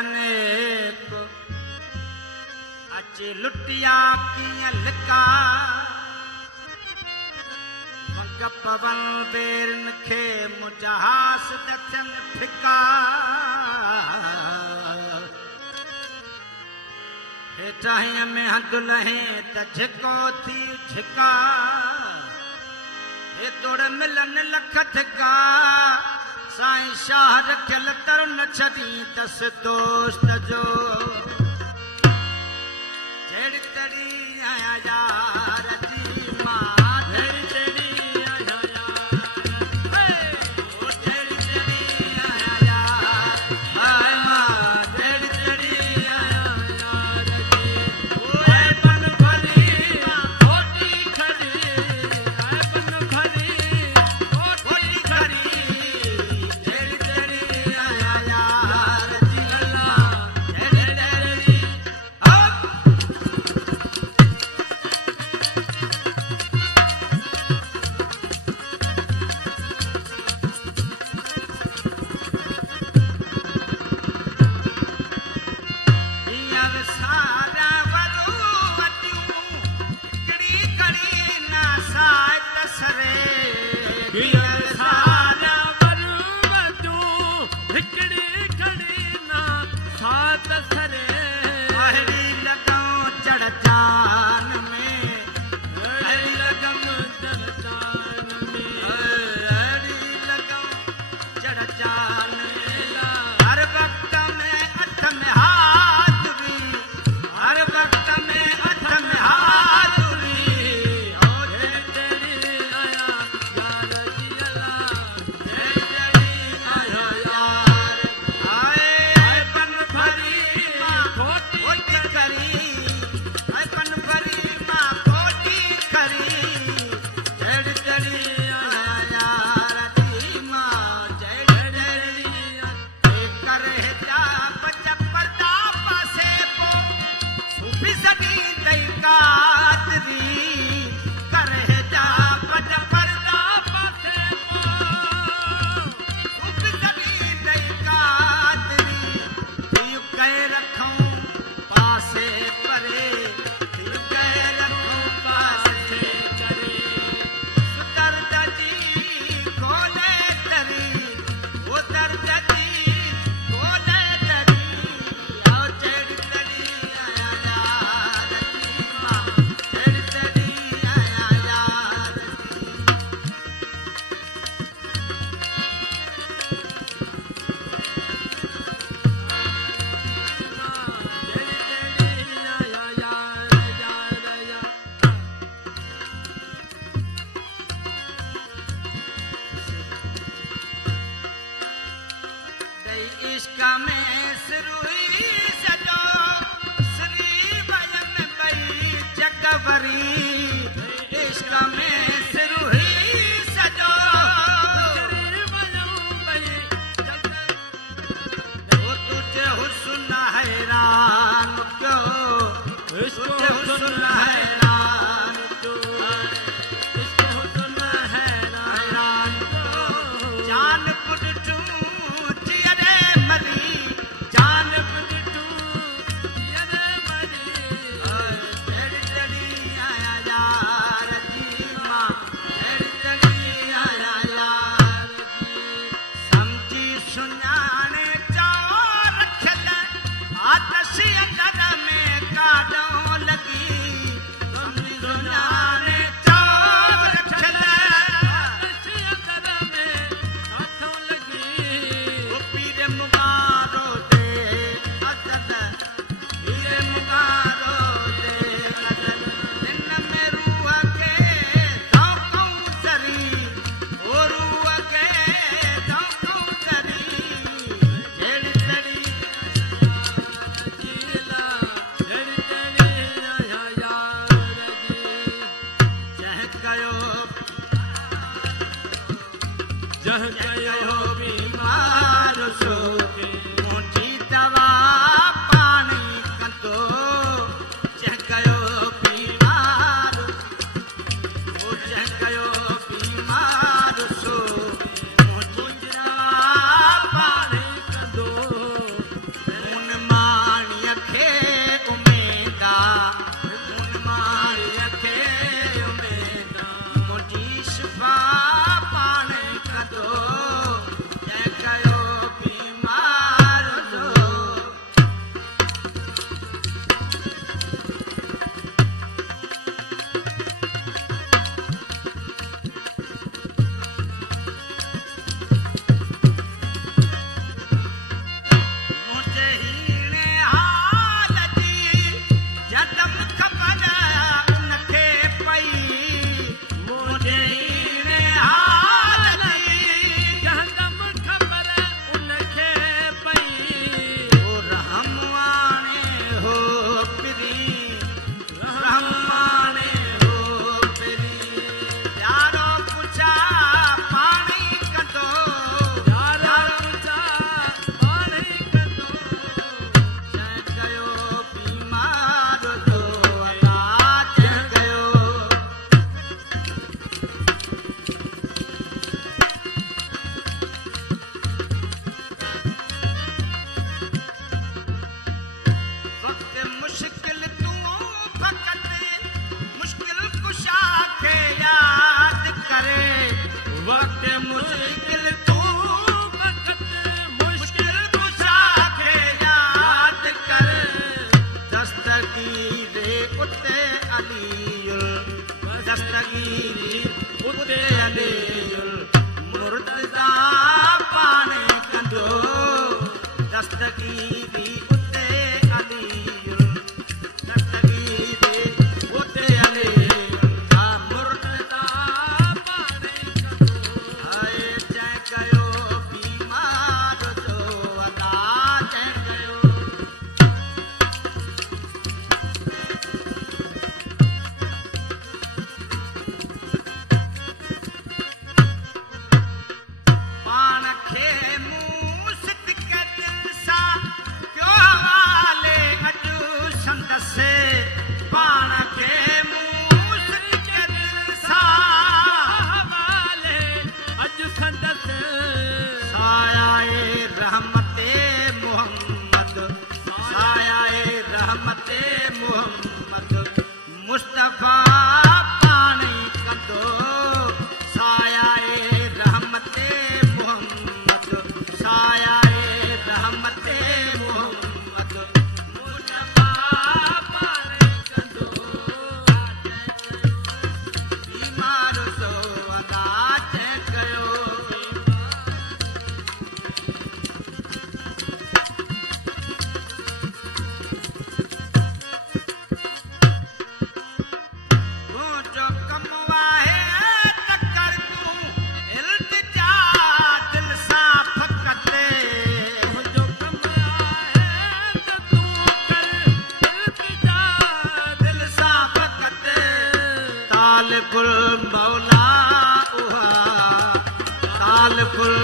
अनेक अचे लुटिया कीअं लिका वंग पवन बेरन खे मुजहास दथन फिका हेठां में हंधु लहे त झिको थी झिका हे तोड़ मिलन लख थिका साईं शाह रखियल तर न छॾी दस दोस्त जो जहिड़ी तड़ी आया यार जी मां जहिड़ी तड़ी आया यार ओ जहिड़ी तड़ी आया यार हाय मां जहिड़ी तड़ी आया यार जी ओए बन भरी खोटी खरी आए बन भरी खोटी खरी जहिड़ी तड़ी आया यार जी अल्लाह जहिड़ी तड़ी अब हींअर सारा वरू वटियूं हिकिड़ी कड़ी ना साए तसरे हींअर सारा वरू वटियूं हिकिड़ी कड़ी ना साए तसरे अहिड़ी लॻऊं चढ़ जान में अहिड़ी लॻऊं चढ़ जान में अहिड़ी लॻऊं चढ़ जान में हर वक्त में अथ में हाज़ुरी हर वक्त में अथ में हाज़ुरी ओ जहिड़ी तड़ी आया यार जी अल्लाह जहिड़ी तड़ी आया यार आए आए बन भरी मां खोटी करी आए बन भरी मां खोटी करी जहिड़ी तड़ी आया यार जी मां जहिड़ी तड़ी करे जा बच पर्दा पासे पो सूफी सगी दई कादरी करे जा बच पर्दा पासे पो सूफी सगी दई कादरी थियूं कहे रखूं पासे परे थियूं कहे रखूं पासे करे दर्द जी खोले तरी वो दर्द जी खोले तरी आओ जहिड़ी तड़ी आया यार जी मां जहिड़ी तड़ी आया यार जी दई इश्क में सिरुई सजो श्री वयम बई जगवरी इश्क में सिरुई सजो श्री वयम बई जगवरी वो तुझे हुस्न हैरान क्यों तुझे हुस्न हैरान क्यों इसको हुस्न हैरान क्यों जान पुटू जियरे मरी जान पुटू जियरे मरी जहिड़ी तड़ी आया कुल मौला उहा काल कुल